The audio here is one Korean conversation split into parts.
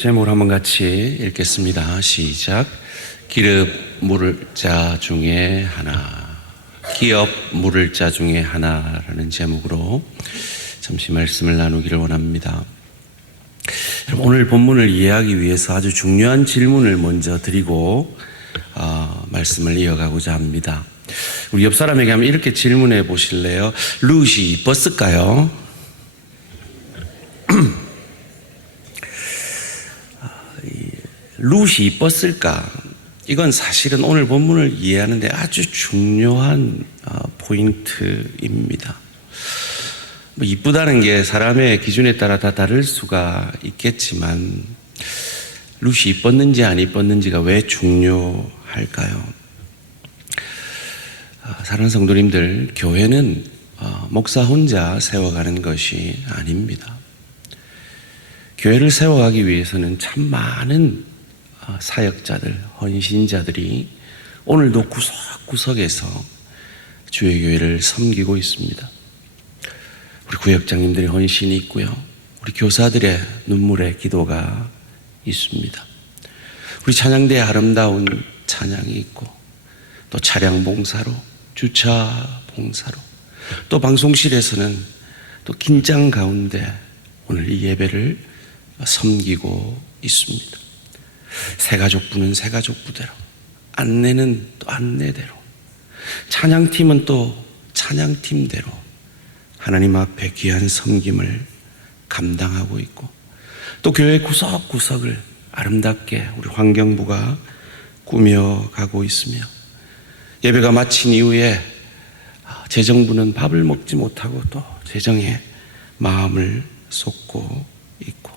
제목을 한번 같이 읽겠습니다. 시작. 기업 물을 자 중에 하나. 기업 물을 자 중에 하나라는 제목으로 잠시 말씀을 나누기를 원합니다. 여러분, 오늘 본문을 이해하기 위해서 아주 중요한 질문을 먼저 드리고 말씀을 이어가고자 합니다. 우리 옆 사람에게 한번 이렇게 질문해 보실래요? 룻이 이뻤을까요? 룻이 이뻤을까? 이건 사실은 오늘 본문을 이해하는데 아주 중요한 포인트입니다. 이쁘다는 게 사람의 기준에 따라 다 다를 수가 있겠지만 룻이 이뻤는지 안 이뻤는지가 왜 중요할까요? 사랑하는 성도님들, 교회는 목사 혼자 세워가는 것이 아닙니다. 교회를 세워가기 위해서는 참 많은 사역자들, 헌신자들이 오늘도 구석구석에서 주의 교회를 섬기고 있습니다. 우리 구역장님들의 헌신이 있고요. 우리 교사들의 눈물의 기도가 있습니다. 우리 찬양대의 아름다운 찬양이 있고, 또 차량 봉사로, 주차 봉사로, 또 방송실에서는 또 긴장 가운데 오늘 이 예배를 섬기고 있습니다. 새가족부는 새가족부대로, 안내는 또 안내대로, 찬양팀은 또 찬양팀대로 하나님 앞에 귀한 섬김을 감당하고 있고, 또 교회 구석구석을 아름답게 우리 환경부가 꾸며가고 있으며, 예배가 마친 이후에 재정부는 밥을 먹지 못하고 또 재정에 마음을 쏟고 있고,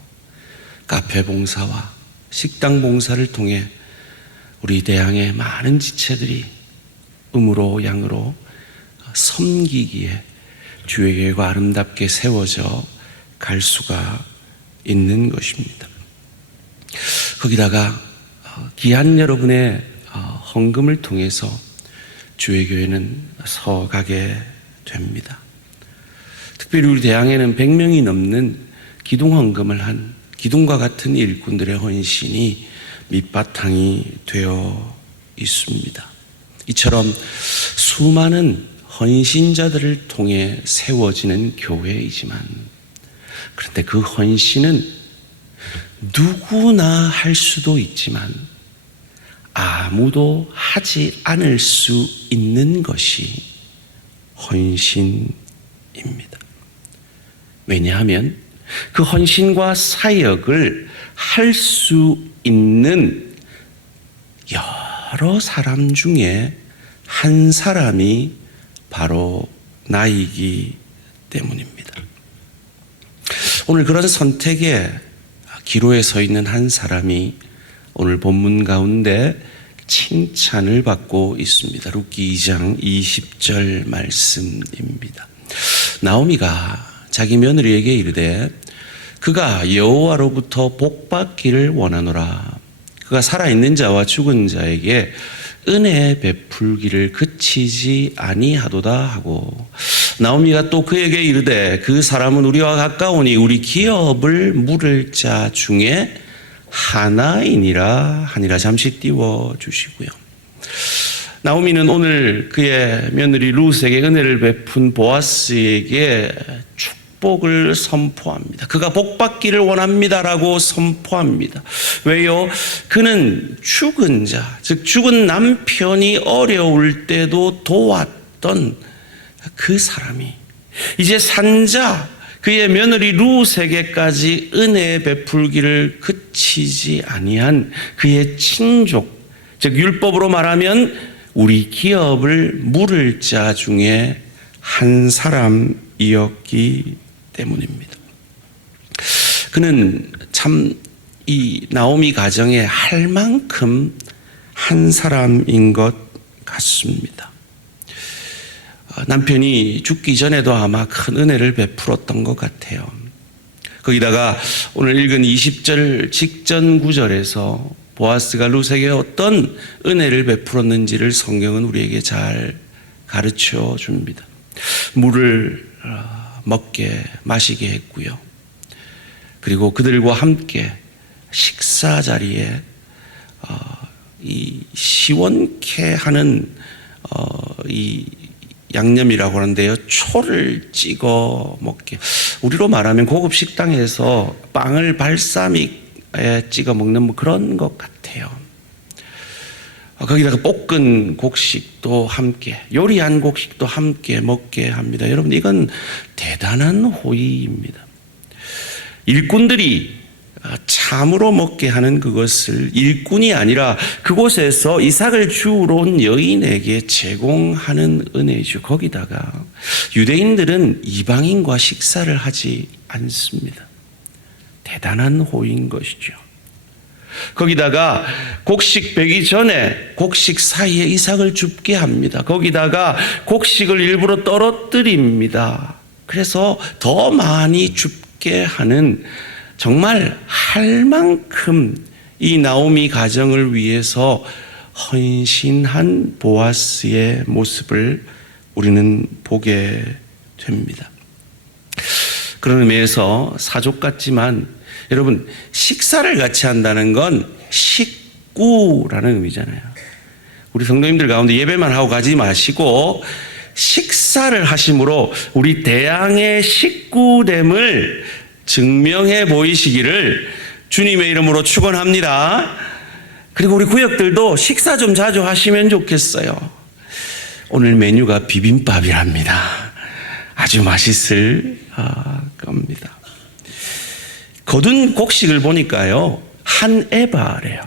카페 봉사와 식당 봉사를 통해 우리 대항의 많은 지체들이 음으로 양으로 섬기기에 주의 교회가 아름답게 세워져 갈 수가 있는 것입니다. 거기다가 귀한 여러분의 헌금을 통해서 주의 교회는 서가게 됩니다. 특별히 우리 대항에는 100명이 넘는 기둥 헌금을 한 기둥과 같은 일꾼들의 헌신이 밑바탕이 되어 있습니다. 이처럼 수많은 헌신자들을 통해 세워지는 교회이지만, 그런데 그 헌신은 누구나 할 수도 있지만 아무도 하지 않을 수 있는 것이 헌신입니다. 왜냐하면 그 헌신과 사역을 할 수 있는 여러 사람 중에 한 사람이 바로 나이기 때문입니다. 오늘 그런 선택의 기로에 서 있는 한 사람이 오늘 본문 가운데 칭찬을 받고 있습니다. 룻기 2장 20절 말씀입니다. 나오미가 자기 며느리에게 이르되 그가 여호와로부터 복받기를 원하노라. 그가 살아있는 자와 죽은 자에게 은혜 베풀기를 그치지 아니하도다 하고, 나오미가 또 그에게 이르되 그 사람은 우리와 가까우니 우리 기업을 물을 자 중에 하나이니라 하니라. 잠시 띄워 주시고요. 나오미는 오늘 그의 며느리 룻에게 은혜를 베푼 보아스에게 축복을 선포합니다. 그가 복받기를 원합니다라고 선포합니다. 왜요? 그는 죽은 자, 즉 죽은 남편이 어려울 때도 도왔던 그 사람이 이제 산자 그의 며느리 룻에게까지 은혜 베풀기를 그치지 아니한 그의 친족, 즉 율법으로 말하면 우리 기업을 물을 자 중에 한 사람이었기 때문입니다. 그는 참 이 나오미 가정에 할 만큼 한 사람인 것 같습니다. 남편이 죽기 전에도 아마 큰 은혜를 베풀었던 것 같아요. 거기다가 오늘 읽은 20절 직전 구절에서 보아스가 룻에게 어떤 은혜를 베풀었는지를 성경은 우리에게 잘 가르쳐 줍니다. 물을 먹게 마시게 했고요. 그리고 그들과 함께 식사 자리에 이 시원케 하는 이 양념이라고 하는데요, 초를 찍어 먹게, 우리로 말하면 고급 식당에서 빵을 발사믹에 찍어 먹는 뭐 그런 것 같아요. 거기다가 볶은 곡식도 함께, 요리한 곡식도 함께 먹게 합니다. 여러분, 이건 대단한 호의입니다. 일꾼들이 참으로 먹게 하는 그것을 일꾼이 아니라 그곳에서 이삭을 주우러 온 여인에게 제공하는 은혜죠. 거기다가 유대인들은 이방인과 식사를 하지 않습니다. 대단한 호의인 것이죠. 거기다가 곡식 베기 전에 곡식 사이에 이삭을 줍게 합니다. 거기다가 곡식을 일부러 떨어뜨립니다. 그래서 더 많이 줍게 하는, 정말 할 만큼 이 나오미 가정을 위해서 헌신한 보아스의 모습을 우리는 보게 됩니다. 그런 의미에서 사족 같지만 여러분, 식사를 같이 한다는 건 식구라는 의미잖아요. 우리 성도님들 가운데 예배만 하고 가지 마시고 식사를 하심으로 우리 대양의 식구됨을 증명해 보이시기를 주님의 이름으로 축원합니다. 그리고 우리 구역들도 식사 좀 자주 하시면 좋겠어요. 오늘 메뉴가 비빔밥이랍니다. 아주 맛있을 겁니다. 거둔 곡식을 보니까요, 한 에바래요.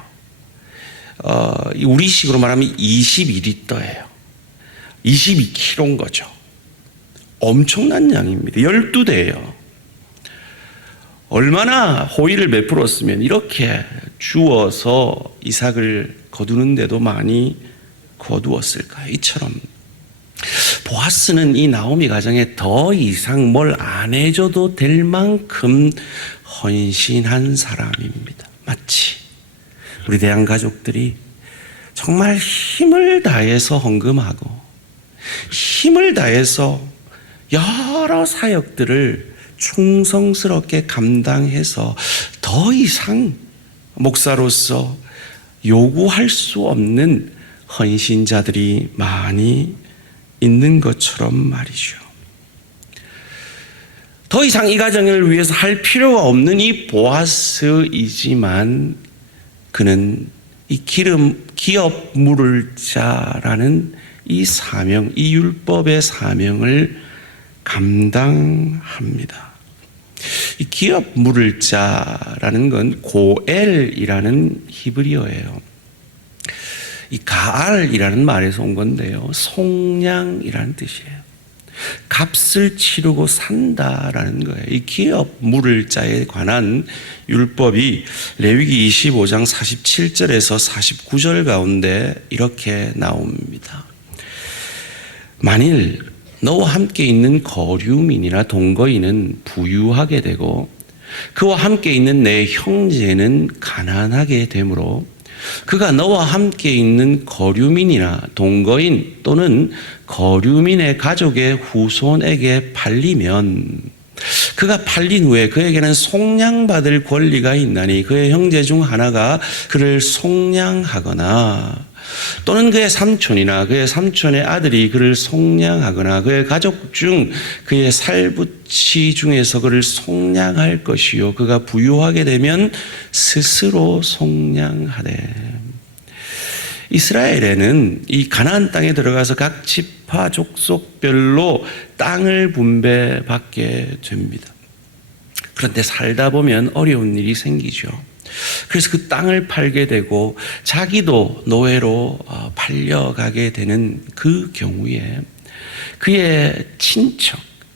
우리식으로 말하면 22리터예요. 22kg인 거죠. 엄청난 양입니다. 12대예요. 얼마나 호의를 베풀었으면 이렇게 주어서 이삭을 거두는데도 많이 거두었을까요? 이처럼 보아스는 이 나오미 가정에 더 이상 뭘 안 해줘도 될 만큼 헌신한 사람입니다. 마치 우리 대양 가족들이 정말 힘을 다해서 헌금하고 힘을 다해서 여러 사역들을 충성스럽게 감당해서 더 이상 목사로서 요구할 수 없는 헌신자들이 많이 있는 것처럼 말이죠. 더 이상 이 가정을 위해서 할 필요가 없는 이 보아스이지만 그는 이 기업 물을 자라는 이 사명, 이 율법의 사명을 감당합니다. 이 기업 물을 자라는 건 고엘이라는 히브리어예요. 이 가알이라는 말에서 온 건데요, 속량이라는 뜻이에요. 값을 치르고 산다라는 거예요. 이 기업 물을 자에 관한 율법이 레위기 25장 47절에서 49절 가운데 이렇게 나옵니다. 만일 너와 함께 있는 거류민이나 동거인은 부유하게 되고 그와 함께 있는 내 형제는 가난하게 되므로 그가 너와 함께 있는 거류민이나 동거인 또는 거류민의 가족의 후손에게 팔리면 그가 팔린 후에 그에게는 속량받을 권리가 있나니 그의 형제 중 하나가 그를 속량하거나 또는 그의 삼촌이나 그의 삼촌의 아들이 그를 속량하거나 그의 가족 중 그의 살부치 중에서 그를 속량할 것이요 그가 부유하게 되면 스스로 속량하되. 이스라엘에는 이 가나안 땅에 들어가서 각 지파 족속별로 땅을 분배받게 됩니다. 그런데 살다 보면 어려운 일이 생기죠. 그래서 그 땅을 팔게 되고 자기도 노예로 팔려가게 되는 그 경우에 그의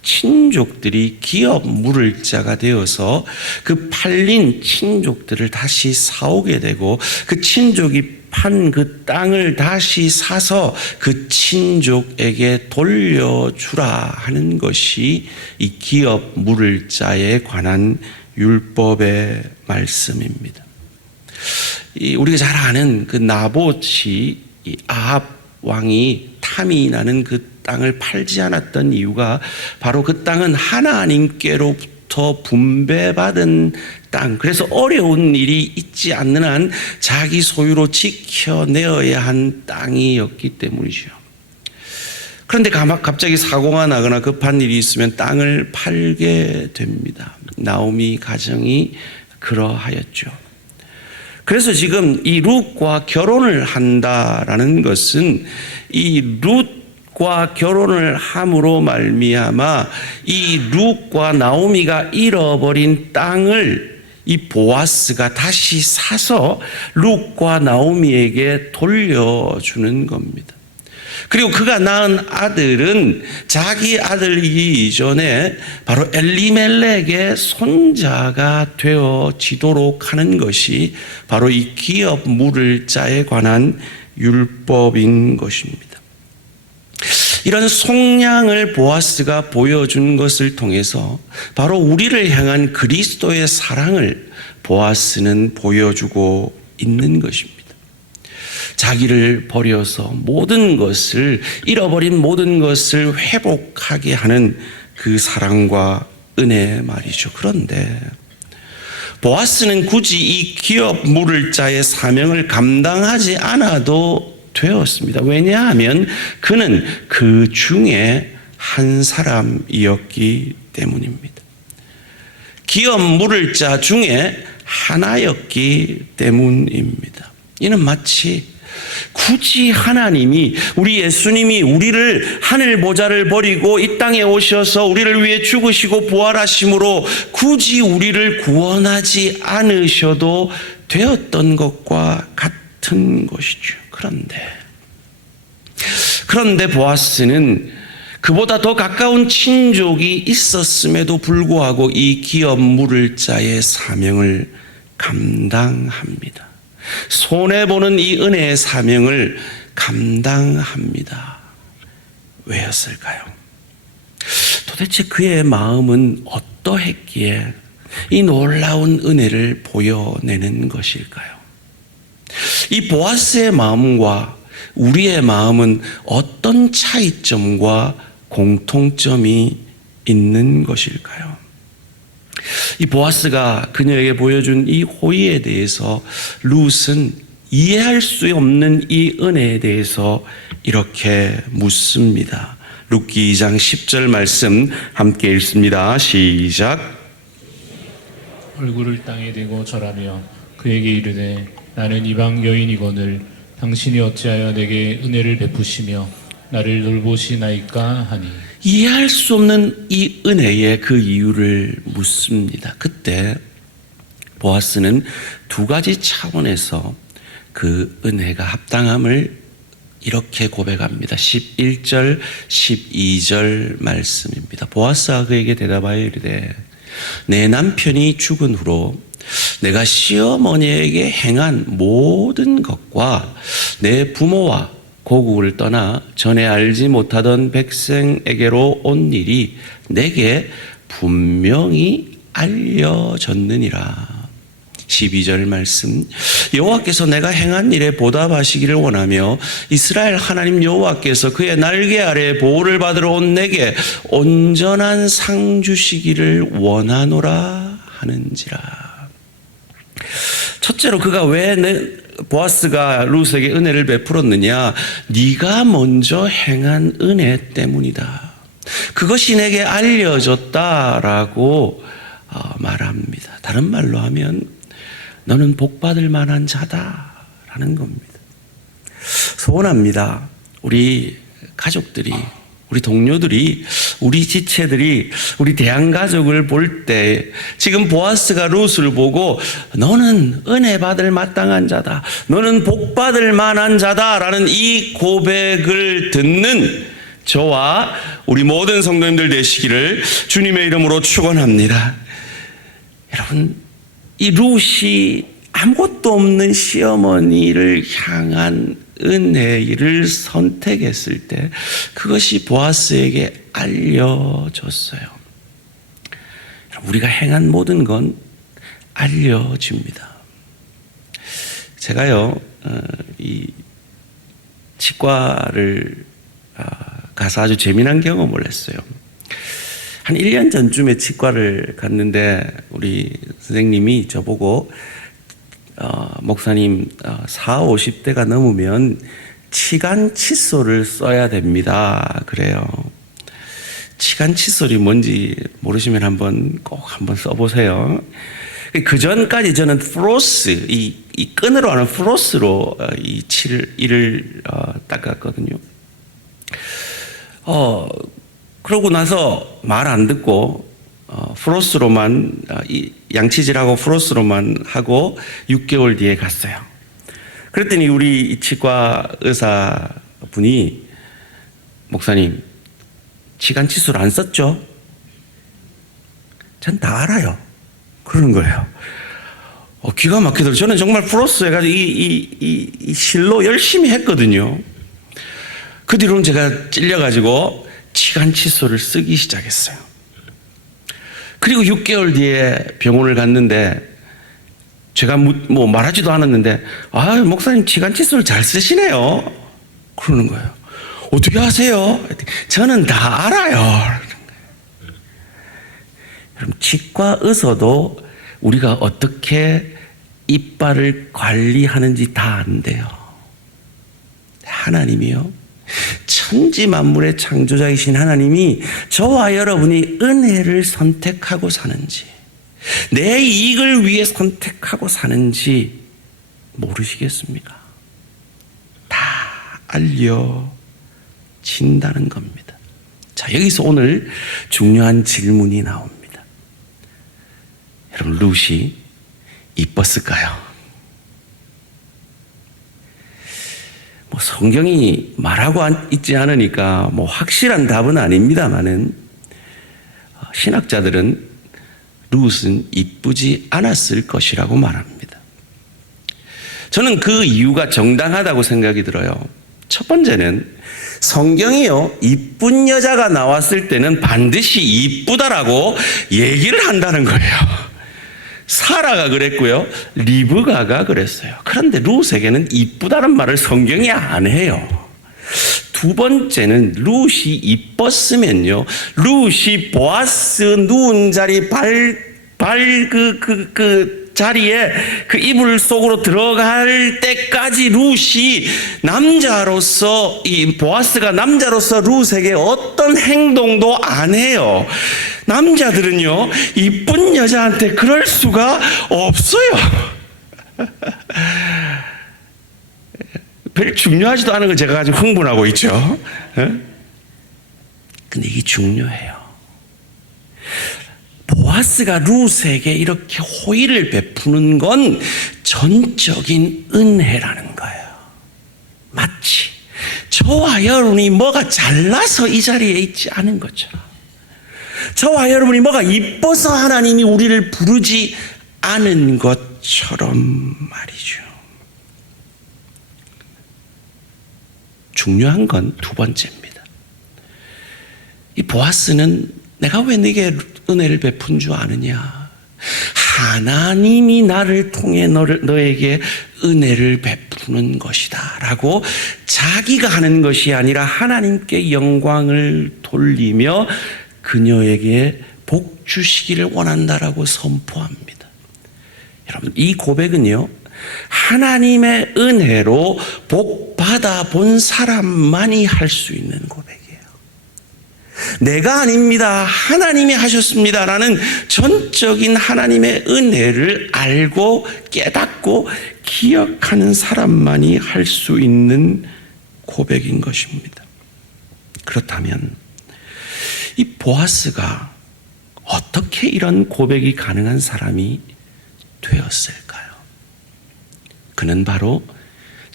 친족들이 기업 물을 자가 되어서 그 팔린 친족들을 다시 사오게 되고 그 친족이 판 그 땅을 다시 사서 그 친족에게 돌려주라 하는 것이 이 기업 물을 자에 관한 율법의 말씀입니다. 우리가 잘 아는 그 나봇이 아합 왕이 탐이 나는 그 땅을 팔지 않았던 이유가 바로 그 땅은 하나님께로부터 하나님으로부터 분배받은 땅, 그래서 어려운 일이 있지 않는 한 자기 소유로 지켜내어야 한 땅이었기 때문이죠. 그런데 갑자기 사고가 나거나 급한 일이 있으면 땅을 팔게 됩니다. 나오미 가정이 그러하였죠. 그래서 지금 이 룻과 결혼을 한다라는 것은 이 룻과 결혼을 함으로 말미암아 이 룻과 나오미가 잃어버린 땅을 이 보아스가 다시 사서 룻과 나오미에게 돌려주는 겁니다. 그리고 그가 낳은 아들은 자기 아들이기 이전에 바로 엘리멜렉의 손자가 되어지도록 하는 것이 바로 이 기업 물을 자에 관한 율법인 것입니다. 이런 속량을 보아스가 보여준 것을 통해서 바로 우리를 향한 그리스도의 사랑을 보아스는 보여주고 있는 것입니다. 자기를 버려서 모든 것을, 잃어버린 모든 것을 회복하게 하는 그 사랑과 은혜 말이죠. 그런데 보아스는 굳이 이 기업 물을 자의 사명을 감당하지 않아도 되었습니다. 왜냐하면 그는 그 중에 한 사람이었기 때문입니다. 기업 물을 자 중에 하나였기 때문입니다. 이는 마치 굳이 하나님이, 우리 예수님이 우리를 하늘 보좌를 버리고 이 땅에 오셔서 우리를 위해 죽으시고 부활하심으로 굳이 우리를 구원하지 않으셔도 되었던 것과 같은 것이죠. 그런데 보아스는 그보다 더 가까운 친족이 있었음에도 불구하고 이 기업 물을 자의 사명을 감당합니다. 손해보는 이 은혜의 사명을 감당합니다. 왜였을까요? 도대체 그의 마음은 어떠했기에 이 놀라운 은혜를 보여내는 것일까요? 이 보아스의 마음과 우리의 마음은 어떤 차이점과 공통점이 있는 것일까요? 이 보아스가 그녀에게 보여준 이 호의에 대해서 룻은 이해할 수 없는 이 은혜에 대해서 이렇게 묻습니다. 룻기 2장 10절 말씀 함께 읽습니다. 시작. 얼굴을 땅에 대고 절하며 그에게 이르되 나는 이방 여인이거늘 당신이 어찌하여 내게 은혜를 베푸시며 나를 돌보시나이까 하니. 이해할 수 없는 이 은혜의 그 이유를 묻습니다. 그때 보아스는 두 가지 차원에서 그 은혜가 합당함을 이렇게 고백합니다. 11절, 12절 말씀입니다. 보아스가 그에게 대답하여 이르되 내 남편이 죽은 후로 내가 시어머니에게 행한 모든 것과 내 부모와 고국을 떠나 전에 알지 못하던 백성에게로 온 일이 내게 분명히 알려졌느니라. 12절 말씀. 여호와께서 내가 행한 일에 보답하시기를 원하며 이스라엘 하나님 여호와께서 그의 날개 아래 보호를 받으러 온 내게 온전한 상 주시기를 원하노라 하는지라. 첫째로 그가 왜 보아스가 룻에게 은혜를 베풀었느냐? 네가 먼저 행한 은혜 때문이다. 그것이 내게 알려졌다라고 말합니다. 다른 말로 하면 너는 복받을 만한 자다라는 겁니다. 소원합니다. 우리 가족들이, 우리 동료들이, 우리 지체들이 우리 대한가족을 볼 때 지금 보아스가 룻을 보고 너는 은혜 받을 마땅한 자다, 너는 복 받을 만한 자다라는 이 고백을 듣는 저와 우리 모든 성도님들 되시기를 주님의 이름으로 축원합니다. 여러분, 이 룻이 아무것도 없는 시어머니를 향한 은혜를 선택했을 때 그것이 보아스에게 알려졌어요. 우리가 행한 모든 건 알려집니다. 제가요, 이 치과를 가서 아주 재미난 경험을 했어요. 한 1년 전쯤에 치과를 갔는데 우리 선생님이 저보고 목사님 40, 50대가 넘으면 치간 칫솔을 써야 됩니다. 그래요. 치간 칫솔이 뭔지 모르시면 꼭 한번 써보세요. 그 전까지 저는 플로스, 이 끈으로 하는 플로스로 이를 닦았거든요. 그러고 나서 말 안 듣고 플로스로만 양치질하고 플로스로만 하고 6개월 뒤에 갔어요. 그랬더니 우리 치과 의사분이 목사님 치간 칫솔 안 썼죠? 전 다 알아요. 그러는 거예요. 기가 막히더라고요. 저는 정말 플러스 해가지고 이 실로 열심히 했거든요. 그 뒤로는 제가 찔려가지고 치간 칫솔을 쓰기 시작했어요. 그리고 6개월 뒤에 병원을 갔는데 제가 뭐 말하지도 않았는데 목사님 치간 칫솔 잘 쓰시네요. 그러는 거예요. 어떻게 하세요? 저는 다 알아요. 그럼 치과 의사도 우리가 어떻게 이빨을 관리하는지 다 안돼요. 하나님이요, 천지 만물의 창조자이신 하나님이 저와 여러분이 은혜를 선택하고 사는지, 내 이익을 위해 선택하고 사는지 모르시겠습니까? 다 알려진다는 겁니다. 자, 여기서 오늘 중요한 질문이 나옵니다. 여러분, 룻이 이뻤을까요? 성경이 말하고 있지 않으니까 확실한 답은 아닙니다만은 신학자들은 룻은 이쁘지 않았을 것이라고 말합니다. 저는 그 이유가 정당하다고 생각이 들어요. 첫 번째는 성경이요, 이쁜 여자가 나왔을 때는 반드시 이쁘다라고 얘기를 한다는 거예요. 사라가 그랬고요, 리브가가 그랬어요. 그런데 룻에게는 이쁘다는 말을 성경이 안 해요. 두 번째는 룻이 이뻤으면요, 룻이 보아스 누운 자리 자리에 그 이불 속으로 들어갈 때까지 룻이 남자로서, 이 보아스가 남자로서 룻에게 어떤 행동도 안 해요. 남자들은요, 이쁜 여자한테 그럴 수가 없어요. 별로 중요하지도 않은 걸 제가 가지고 흥분하고 있죠. 근데 이게 중요해요. 보아스가 룻에게 이렇게 호의를 베푸는 건 전적인 은혜라는 거예요. 마치 저와 여러분이 뭐가 잘나서 이 자리에 있지 않은 것처럼, 저와 여러분이 뭐가 이뻐서 하나님이 우리를 부르지 않은 것처럼 말이죠. 중요한 건 두 번째입니다. 이 보아스는 내가 왜 네게 은혜를 베푼 줄 아느냐? 하나님이 나를 통해 너에게 은혜를 베푸는 것이다 라고 자기가 하는 것이 아니라 하나님께 영광을 돌리며 그녀에게 복 주시기를 원한다라고 선포합니다. 여러분, 이 고백은요, 하나님의 은혜로 복 받아 본 사람만이 할 수 있는 고백이에요. 내가 아닙니다, 하나님이 하셨습니다 라는 전적인 하나님의 은혜를 알고 깨닫고 기억하는 사람만이 할 수 있는 고백인 것입니다. 그렇다면 이 보아스가 어떻게 이런 고백이 가능한 사람이 되었을까요? 그는 바로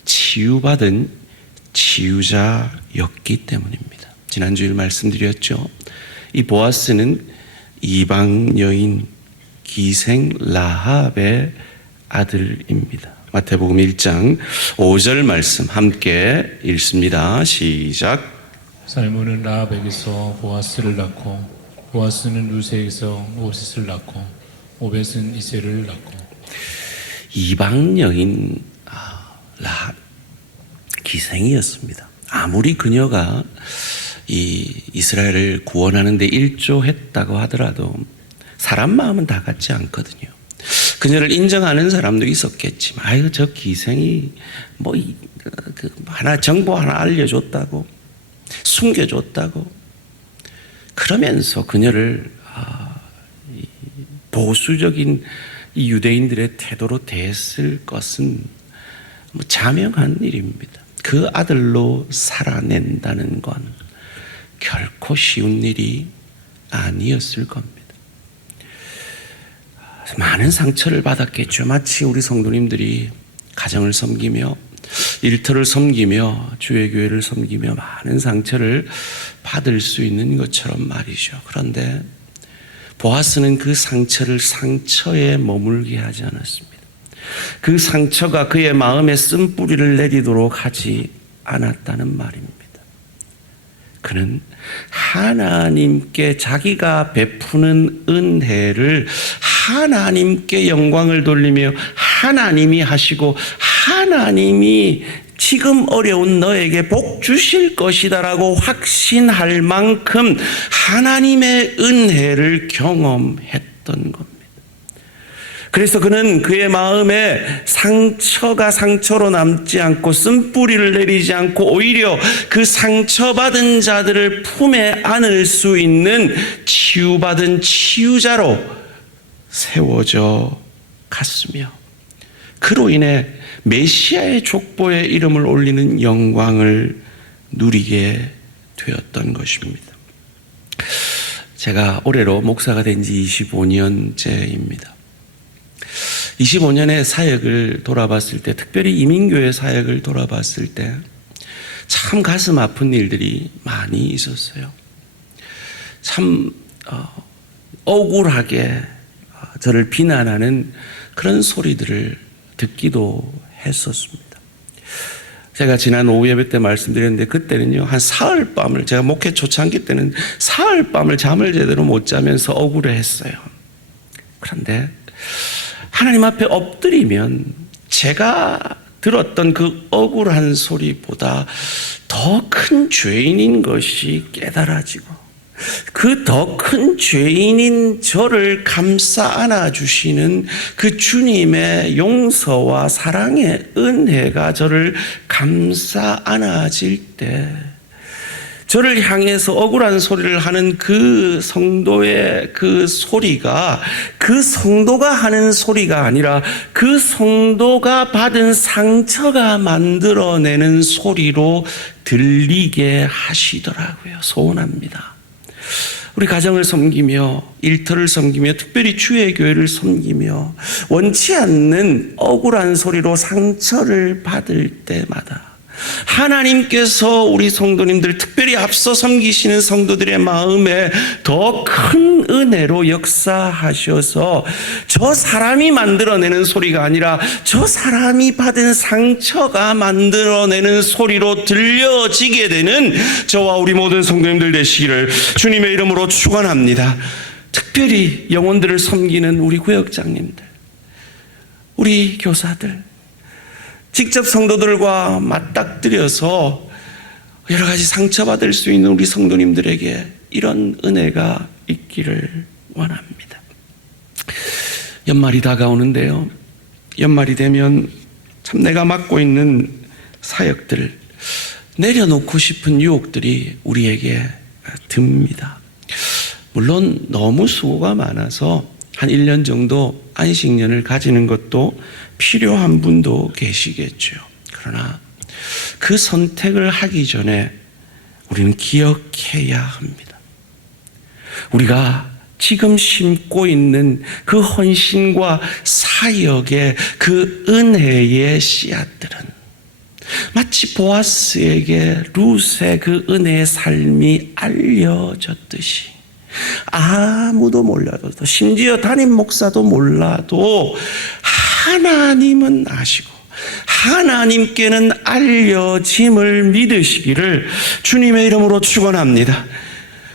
치유받은 치유자였기 때문입니다. 지난주에 말씀드렸죠. 이 보아스는 이방 여인 기생 라합의 아들입니다. 마태복음 1장 5절 말씀 함께 읽습니다. 시작. 살몬은 라합에게서 보아스를 낳고, 보아스는 룻에게서 오벳을 낳고, 오벳은 이새를 낳고. 이방 여인 라합 기생이었습니다. 아무리 그녀가 이 이스라엘을 구원하는 데 일조했다고 하더라도 사람 마음은 다 같지 않거든요. 그녀를 인정하는 사람도 있었겠지만, 아유, 저 기생이 하나 정보 하나 알려줬다고, 숨겨줬다고, 그러면서 그녀를 보수적인 이 유대인들의 태도로 대했을 것은 자명한 일입니다. 그 아들로 살아낸다는 건 결코 쉬운 일이 아니었을 겁니다. 많은 상처를 받았겠죠. 마치 우리 성도님들이 가정을 섬기며 일터를 섬기며 주의 교회를 섬기며 많은 상처를 받을 수 있는 것처럼 말이죠. 그런데 보아스는 그 상처를 상처에 머물게 하지 않았습니다. 그 상처가 그의 마음에 쓴뿌리를 내리도록 하지 않았다는 말입니다. 그는 하나님께 자기가 베푸는 은혜를 하나님께 영광을 돌리며 하나님이 하시고 하나님이 지금 어려운 너에게 복 주실 것이다라고 확신할 만큼 하나님의 은혜를 경험했던 겁니다. 그래서 그는 그의 마음에 상처가 상처로 남지 않고 쓴뿌리를 내리지 않고 오히려 그 상처받은 자들을 품에 안을 수 있는 치유받은 치유자로 세워져 갔으며, 그로 인해 메시아의 족보에 이름을 올리는 영광을 누리게 되었던 것입니다. 제가 올해로 목사가 된 지 25년째입니다. 25년의 사역을 돌아봤을 때, 특별히 이민교회 사역을 돌아봤을 때 참 가슴 아픈 일들이 많이 있었어요. 참 억울하게 저를 비난하는 그런 소리들을 듣기도 했었습니다. 제가 지난 오후 예배 때 말씀드렸는데, 그때는요, 한 사흘 밤을, 제가 목회 초창기 때는 사흘 밤을 잠을 제대로 못 자면서 억울해했어요. 그런데 하나님 앞에 엎드리면 제가 들었던 그 억울한 소리보다 더 큰 죄인인 것이 깨달아지고, 그 더 큰 죄인인 저를 감싸 안아주시는 그 주님의 용서와 사랑의 은혜가 저를 감싸 안아질 때, 저를 향해서 억울한 소리를 하는 그 성도의 그 소리가 그 성도가 하는 소리가 아니라 그 성도가 받은 상처가 만들어내는 소리로 들리게 하시더라고요. 소원합니다. 우리 가정을 섬기며 일터를 섬기며 특별히 주의 교회를 섬기며 원치 않는 억울한 소리로 상처를 받을 때마다 하나님께서 우리 성도님들, 특별히 앞서 섬기시는 성도들의 마음에 더 큰 은혜로 역사하셔서 저 사람이 만들어내는 소리가 아니라 저 사람이 받은 상처가 만들어내는 소리로 들려지게 되는 저와 우리 모든 성도님들 되시기를 주님의 이름으로 축원합니다. 특별히 영혼들을 섬기는 우리 구역장님들, 우리 교사들, 직접 성도들과 맞닥뜨려서 여러 가지 상처받을 수 있는 우리 성도님들에게 이런 은혜가 있기를 원합니다. 연말이 다가오는데요, 연말이 되면 참 내가 맡고 있는 사역들 내려놓고 싶은 유혹들이 우리에게 듭니다. 물론 너무 수고가 많아서 한 1년 정도 안식년을 가지는 것도 필요한 분도 계시겠죠. 그러나 그 선택을 하기 전에 우리는 기억해야 합니다. 우리가 지금 심고 있는 그 헌신과 사역의 그 은혜의 씨앗들은 마치 보아스에게 룻의 그 은혜의 삶이 알려졌듯이 아무도 몰라도, 심지어 담임 목사도 몰라도 하나님은 아시고 하나님께는 알려짐을 믿으시기를 주님의 이름으로 축원합니다.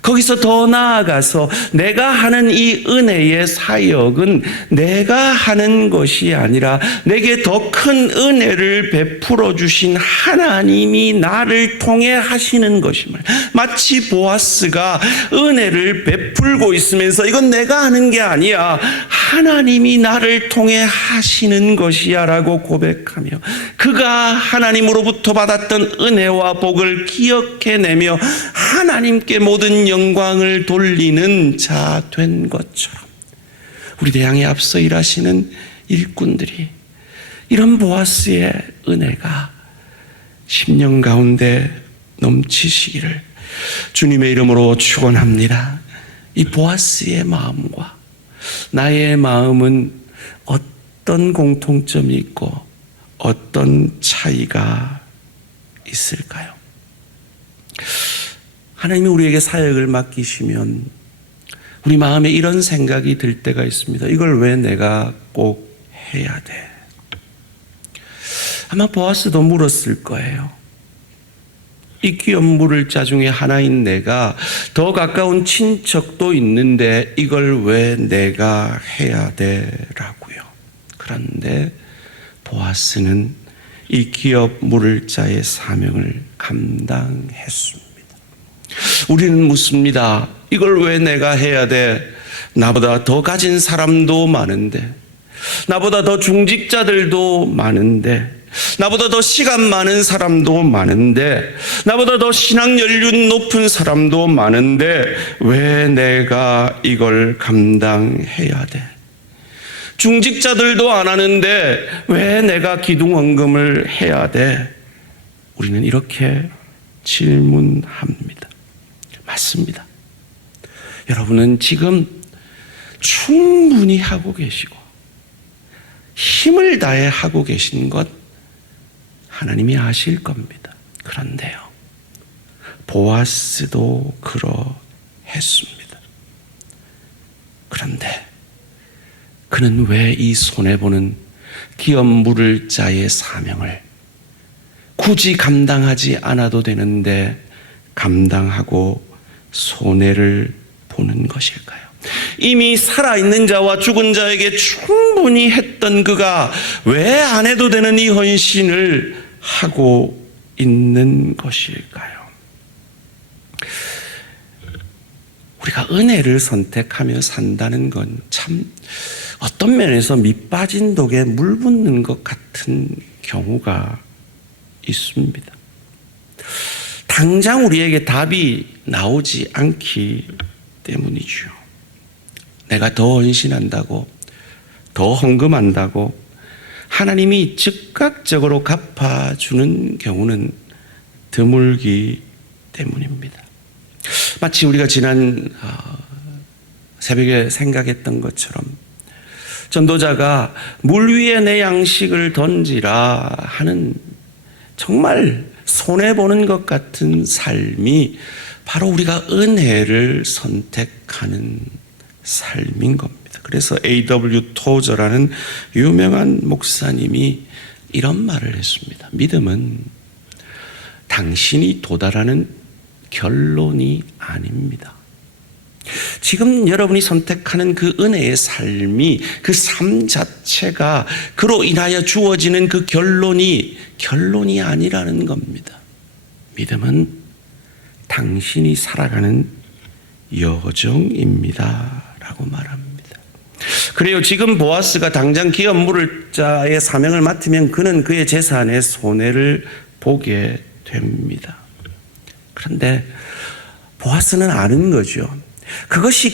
거기서 더 나아가서 내가 하는 이 은혜의 사역은 내가 하는 것이 아니라 내게 더 큰 은혜를 베풀어 주신 하나님이 나를 통해 하시는 것임을, 마치 보아스가 은혜를 베풀고 있으면서 이건 내가 하는 게 아니야, 하나님이 나를 통해 하시는 것이야 라고 고백하며 그가 하나님으로부터 받았던 은혜와 복을 기억해내며 하나님께 모든 영광을 돌리는 자 된 것처럼 우리 대항에 앞서 일하시는 일꾼들이 이런 보아스의 은혜가 10년 가운데 넘치시기를 주님의 이름으로 축원합니다. 이 보아스의 마음과 나의 마음은 어떤 공통점이 있고 어떤 차이가 있을까요? 하나님이 우리에게 사역을 맡기시면 우리 마음에 이런 생각이 들 때가 있습니다. 이걸 왜 내가 꼭 해야 돼? 아마 보아스도 물었을 거예요. 이 귀한 물을 자 중에 하나인 내가 더 가까운 친척도 있는데 이걸 왜 내가 해야 돼? 라고요. 그런데 보아스는 이 기업 물을 자의 사명을 감당했습니다. 우리는 묻습니다. 이걸 왜 내가 해야 돼? 나보다 더 가진 사람도 많은데, 나보다 더 중직자들도 많은데, 나보다 더 시간 많은 사람도 많은데, 나보다 더 신앙 연륜 높은 사람도 많은데 왜 내가 이걸 감당해야 돼? 중직자들도 안 하는데 왜 내가 기둥헌금을 해야 돼? 우리는 이렇게 질문합니다. 맞습니다. 여러분은 지금 충분히 하고 계시고 힘을 다해 하고 계신 것 하나님이 아실 겁니다. 그런데요, 보아스도 그러했습니다. 그런데 그는 왜 이 손해보는 기업 물을 자의 사명을 굳이 감당하지 않아도 되는데 감당하고 손해를 보는 것일까요? 이미 살아있는 자와 죽은 자에게 충분히 했던 그가 왜 안 해도 되는 이 헌신을 하고 있는 것일까요? 우리가 은혜를 선택하며 산다는 건 참 어떤 면에서 밑빠진 독에 물 붓는 것 같은 경우가 있습니다. 당장 우리에게 답이 나오지 않기 때문이죠. 내가 더 헌신한다고, 더 헌금한다고 하나님이 즉각적으로 갚아주는 경우는 드물기 때문입니다. 마치 우리가 지난 새벽에 생각했던 것처럼 전도자가 물 위에 내 양식을 던지라 하는 정말 손해보는 것 같은 삶이 바로 우리가 은혜를 선택하는 삶인 겁니다. 그래서 A.W. 토저라는 유명한 목사님이 이런 말을 했습니다. 믿음은 당신이 도달하는 결론이 아닙니다. 지금 여러분이 선택하는 그 은혜의 삶이, 그 삶 자체가 그로 인하여 주어지는 그 결론이 아니라는 겁니다. 믿음은 당신이 살아가는 여정입니다 라고 말합니다. 그래요, 지금 보아스가 당장 기업 물을 자의 사명을 맡으면 그는 그의 재산의 손해를 보게 됩니다. 그런데 보아스는 아는 거죠. 그것이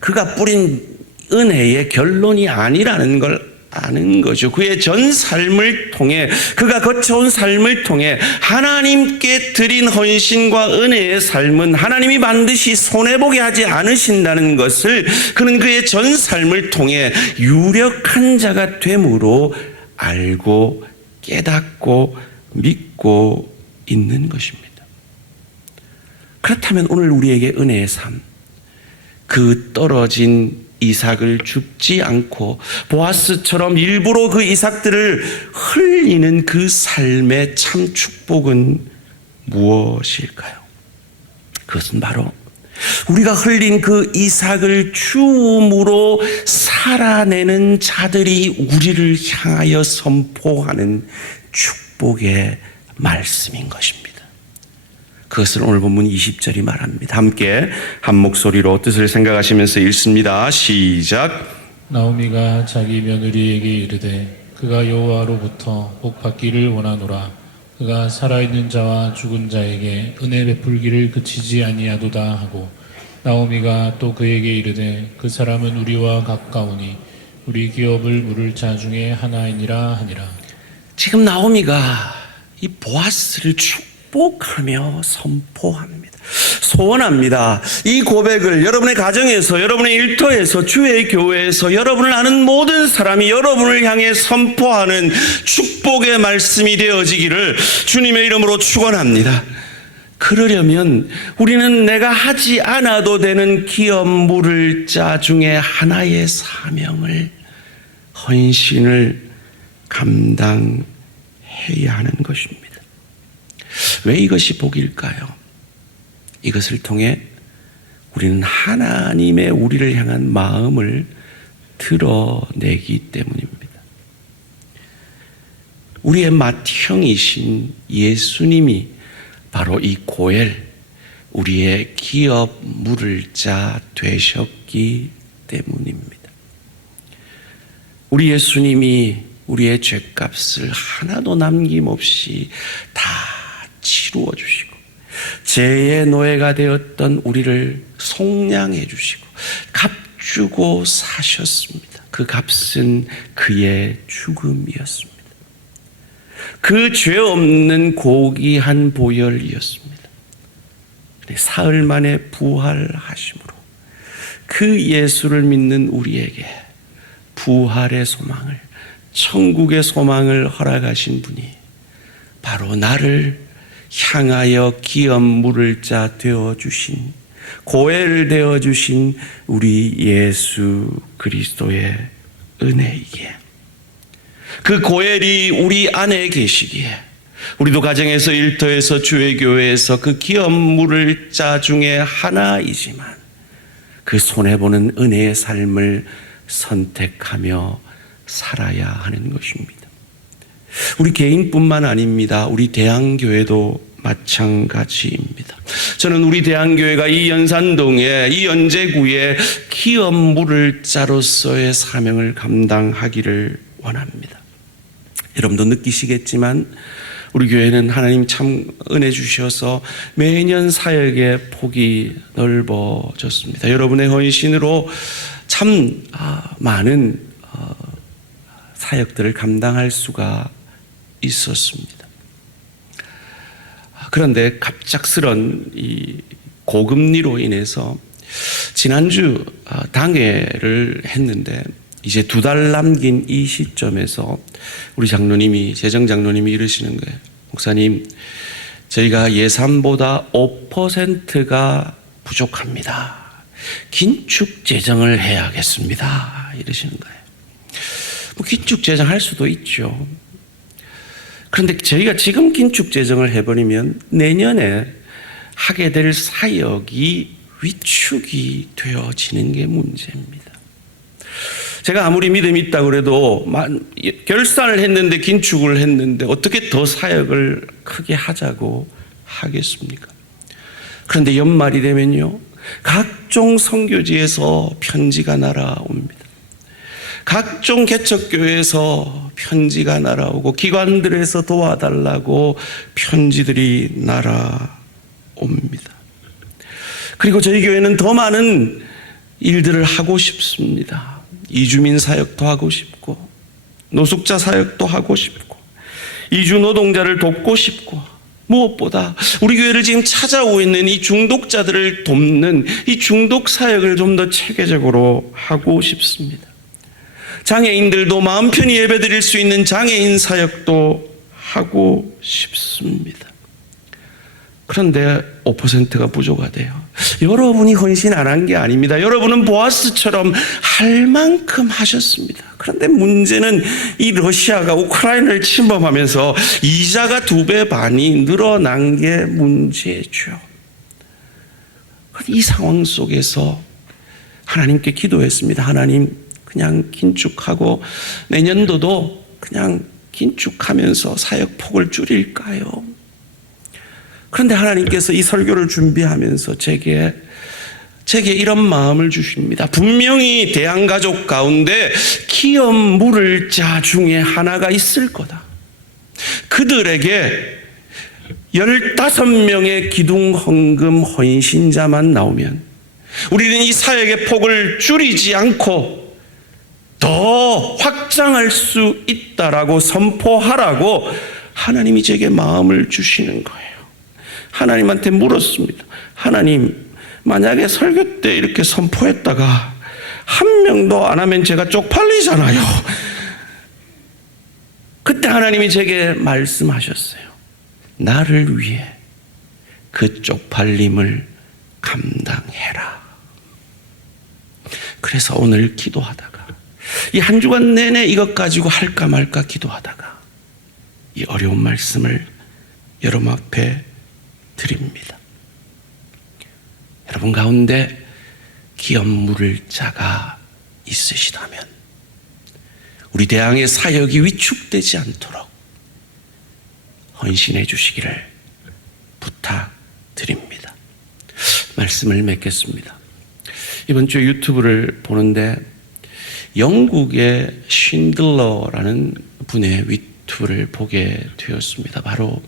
그가 뿌린 은혜의 결론이 아니라는 걸 아는 거죠. 그의 전 삶을 통해, 그가 거쳐온 삶을 통해 하나님께 드린 헌신과 은혜의 삶은 하나님이 반드시 손해보게 하지 않으신다는 것을 그는 그의 전 삶을 통해 유력한 자가 됨으로 알고 깨닫고 믿고 있는 것입니다. 그렇다면 오늘 우리에게 은혜의 삶, 그 떨어진 이삭을 줍지 않고 보아스처럼 일부러 그 이삭들을 흘리는 그 삶의 참 축복은 무엇일까요? 그것은 바로 우리가 흘린 그 이삭을 주음으로 살아내는 자들이 우리를 향하여 선포하는 축복의 말씀인 것입니다. 그것을 오늘 본문 20절이 말합니다. 함께 한 목소리로 뜻을 생각하시면서 읽습니다. 시작. 나오미가 자기 며느리에게 이르되 그가 여호와로부터 복 받기를 원하노라. 그가 살아있는 자와 죽은 자에게 은혜 베풀기를 그치지 아니하도다 하고, 나오미가 또 그에게 이르되 그 사람은 우리와 가까우니 우리 기업을 물을 자 중에 하나이니라 하니라. 지금 나오미가 이 보아스를 축복하며 선포합니다. 소원합니다. 이 고백을 여러분의 가정에서, 여러분의 일터에서, 주의 교회에서 여러분을 아는 모든 사람이 여러분을 향해 선포하는 축복의 말씀이 되어지기를 주님의 이름으로 축원합니다. 그러려면 우리는 내가 하지 않아도 되는 기업 물을 자 중에 하나의 사명을, 헌신을 감당해야 하는 것입니다. 왜 이것이 복일까요? 이것을 통해 우리는 하나님의 우리를 향한 마음을 드러내기 때문입니다. 우리의 맏형이신 예수님이 바로 이 고엘, 우리의 기업 물을 자 되셨기 때문입니다. 우리 예수님이 우리의 죄값을 하나도 남김없이 다 치루어 주시고 죄의 노예가 되었던 우리를 속량해 주시고 값주고 사셨습니다. 그 값은 그의 죽음이었습니다. 그 죄 없는 고귀한 보혈이었습니다. 사흘 만에 부활하심으로 그 예수를 믿는 우리에게 부활의 소망을, 천국의 소망을 허락하신 분이 바로 나를 향하여 기업 물을 자 되어주신, 고엘 되어주신 우리 예수 그리스도의 은혜이기에, 그 고엘이 우리 안에 계시기에 우리도 가정에서, 일터에서, 주의 교회에서 그 기업 물을 자 중에 하나이지만 그 손해보는 은혜의 삶을 선택하며 살아야 하는 것입니다. 우리 개인뿐만 아닙니다. 우리 대한교회도 마찬가지입니다. 저는 우리 대한교회가 이 연산동에, 이 연제구에 기업 물을 자로서의 사명을 감당하기를 원합니다. 여러분도 느끼시겠지만 우리 교회는 하나님 참 은혜 주셔서 매년 사역의 폭이 넓어졌습니다. 여러분의 헌신으로 참 많은 사역들을 감당할 수가 있었습니다. 그런데 갑작스런 이 고금리로 인해서 지난주 당회를 했는데 이제 2달 남긴 이 시점에서 우리 장로님이, 재정 장로님이 이러시는 거예요. 목사님, 저희가 예산보다 5%가 부족합니다. 긴축 재정을 해야겠습니다. 이러시는 거예요. 뭐 긴축 재정할 수도 있죠. 그런데 저희가 지금 긴축 재정을 해버리면 내년에 하게 될 사역이 위축이 되어지는 게 문제입니다. 제가 아무리 믿음이 있다고 그래도 결산을 했는데, 긴축을 했는데 어떻게 더 사역을 크게 하자고 하겠습니까? 그런데 연말이 되면요, 각종 선교지에서 편지가 날아옵니다. 각종 개척교회에서 편지가 날아오고 기관들에서 도와달라고 편지들이 날아옵니다. 그리고 저희 교회는 더 많은 일들을 하고 싶습니다. 이주민 사역도 하고 싶고, 노숙자 사역도 하고 싶고, 이주 노동자를 돕고 싶고, 무엇보다 우리 교회를 지금 찾아오고 있는 이 중독자들을 돕는 이 중독 사역을 좀 더 체계적으로 하고 싶습니다. 장애인들도 마음 편히 예배드릴 수 있는 장애인 사역도 하고 싶습니다. 그런데 5%가 부족하대요. 여러분이 헌신 안 한 게 아닙니다. 여러분은 보아스처럼 할 만큼 하셨습니다. 그런데 문제는 이 러시아가 우크라이나를 침범하면서 이자가 2배 반이 늘어난 게 문제죠. 이 상황 속에서 하나님께 기도했습니다. 하나님, 그냥 긴축하고 내년도도 그냥 긴축하면서 사역 폭을 줄일까요? 그런데 하나님께서 이 설교를 준비하면서 제게 이런 마음을 주십니다. 분명히 대한가족 가운데 기업 물을 자 중에 하나가 있을 거다. 그들에게 15명의 기둥 헌금 헌신자만 나오면 우리는 이 사역의 폭을 줄이지 않고 더 확장할 수 있다라고 선포하라고 하나님이 제게 마음을 주시는 거예요. 하나님한테 물었습니다. 하나님, 만약에 설교 때 이렇게 선포했다가 한 명도 안 하면 제가 쪽팔리잖아요. 그때 하나님이 제게 말씀하셨어요. 나를 위해 그 쪽팔림을 감당해라. 그래서 오늘 기도하다가 이 한 주간 내내 이것 가지고 할까 말까 기도하다가 이 어려운 말씀을 여러분 앞에 드립니다. 여러분 가운데 기업 물을 자가 있으시다면 우리 대항의 사역이 위축되지 않도록 헌신해 주시기를 부탁드립니다. 말씀을 맺겠습니다. 이번 주에 유튜브를 보는데 영국의 쉰들러라는 분의 유튜브를 보게 되었습니다. 바로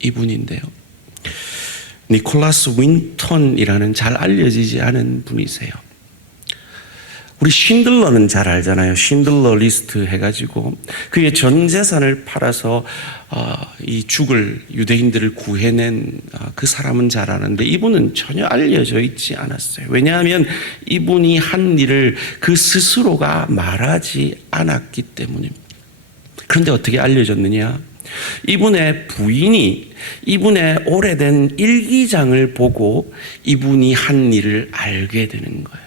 이분인데요. 니콜라스 윈턴이라는 잘 알려지지 않은 분이세요. 우리 쉰들러는 잘 알잖아요. 쉰들러 리스트 해가지고 그의 전 재산을 팔아서 이 죽을 유대인들을 구해낸 그 사람은 잘 아는데 이분은 전혀 알려져 있지 않았어요. 왜냐하면 이분이 한 일을 그 스스로가 말하지 않았기 때문입니다. 그런데 어떻게 알려졌느냐? 이분의 부인이 이분의 오래된 일기장을 보고 이분이 한 일을 알게 되는 거예요.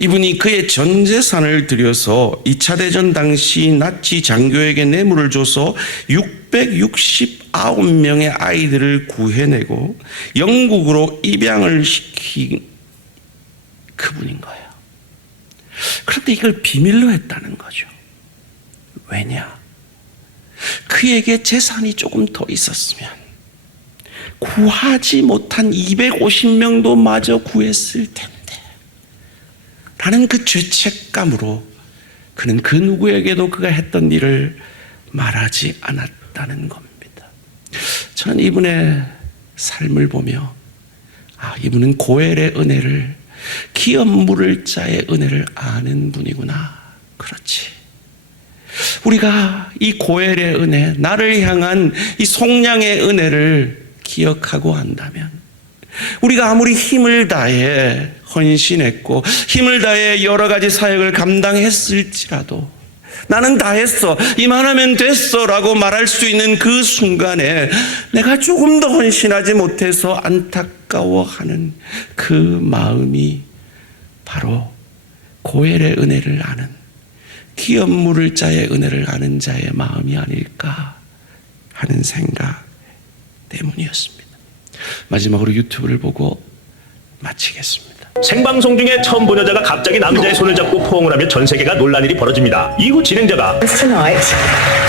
이분이 그의 전 재산을 들여서 2차 대전 당시 나치 장교에게 뇌물을 줘서 669명의 아이들을 구해내고 영국으로 입양을 시킨 그분인 거예요. 그런데 이걸 비밀로 했다는 거죠. 왜냐? 그에게 재산이 조금 더 있었으면 구하지 못한 250명도 마저 구했을 텐데 라는 그 죄책감으로 그는 그 누구에게도 그가 했던 일을 말하지 않았다는 겁니다. 저는 이분의 삶을 보며 이분은 고엘의 은혜를, 기업 물을 자의 은혜를 아는 분이구나. 그렇지. 우리가 이 고엘의 은혜, 나를 향한 이 속량의 은혜를 기억하고 한다면 우리가 아무리 힘을 다해 헌신했고 힘을 다해 여러 가지 사역을 감당했을지라도 나는 다 했어, 이만하면 됐어 라고 말할 수 있는 그 순간에 내가 조금 더 헌신하지 못해서 안타까워하는 그 마음이 바로 고엘의 은혜를 아는, 기업 물을 자의 은혜를 아는 자의 마음이 아닐까 하는 생각 때문이었습니다. 마지막으로 유튜브를 보고 마치겠습니다. 생방송 중에 처음 본 여자가 갑자기 남자의 손을 잡고 포옹을 하며 전 세계가 놀란 일이 벌어집니다. 이후 진행자가 Tonight,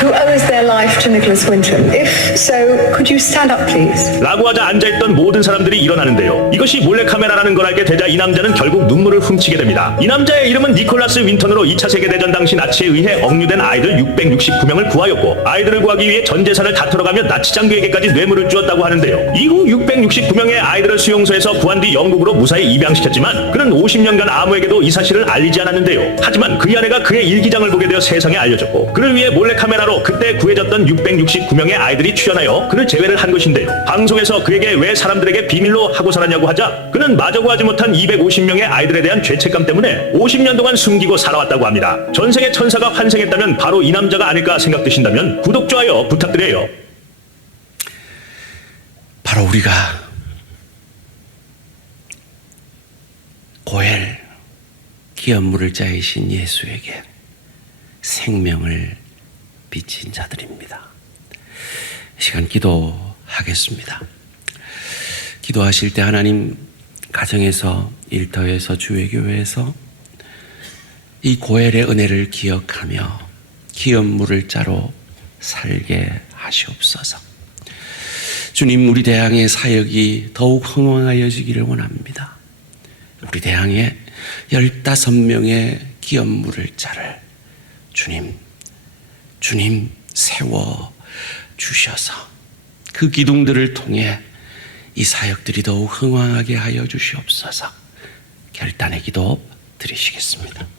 who owes their life to Nicholas Winton? If so, could you stand up, please? 라고 하자 앉아있던 모든 사람들이 일어나는데요. 이것이 몰래카메라라는 걸 알게 되자 이 남자는 결국 눈물을 훔치게 됩니다. 이 남자의 이름은 니콜라스 윈턴으로 2차 세계대전 당시 나치에 의해 억류된 아이들 669명을 구하였고 아이들을 구하기 위해 전 재산을 다투러가며 나치 장교에게까지 뇌물을 주었다고 하는데요. 이후 669명의 아이들을 수용소에서 구한 뒤 영국으로 무사히 입양시켰지만 그는 50년간 아무에게도 이 사실을 알리지 않았는데요. 하지만 그의 아내가 그의 일기장을 보게 되어 세상에 알려졌고 그를 위해 몰래카메라로 그때 구해졌던 669명의 아이들이 출연하여 그를 제외를 한 것인데요. 방송에서 그에게 왜 사람들에게 비밀로 하고 살았냐고 하자 그는 마저 구하지 못한 250명의 아이들에 대한 죄책감 때문에 50년 동안 숨기고 살아왔다고 합니다. 전생의 천사가 환생했다면 바로 이 남자가 아닐까 생각되신다면 구독, 좋아요 부탁드려요. 바로 우리가 고엘, 기업 물을 자이신 예수에게 생명을 비친 자들입니다. 이 시간 기도하겠습니다. 기도하실 때 하나님, 가정에서, 일터에서, 주회교회에서 이 고엘의 은혜를 기억하며 기업 물을 자로 살게 하시옵소서. 주님, 우리 대항의 사역이 더욱 흥왕하여지기를 원합니다. 우리 대항에 15명의 기업 물을 자를 주님 세워 주셔서 그 기둥들을 통해 이 사역들이 더욱 흥왕하게 하여 주시옵소서. 결단의 기도 드리시겠습니다.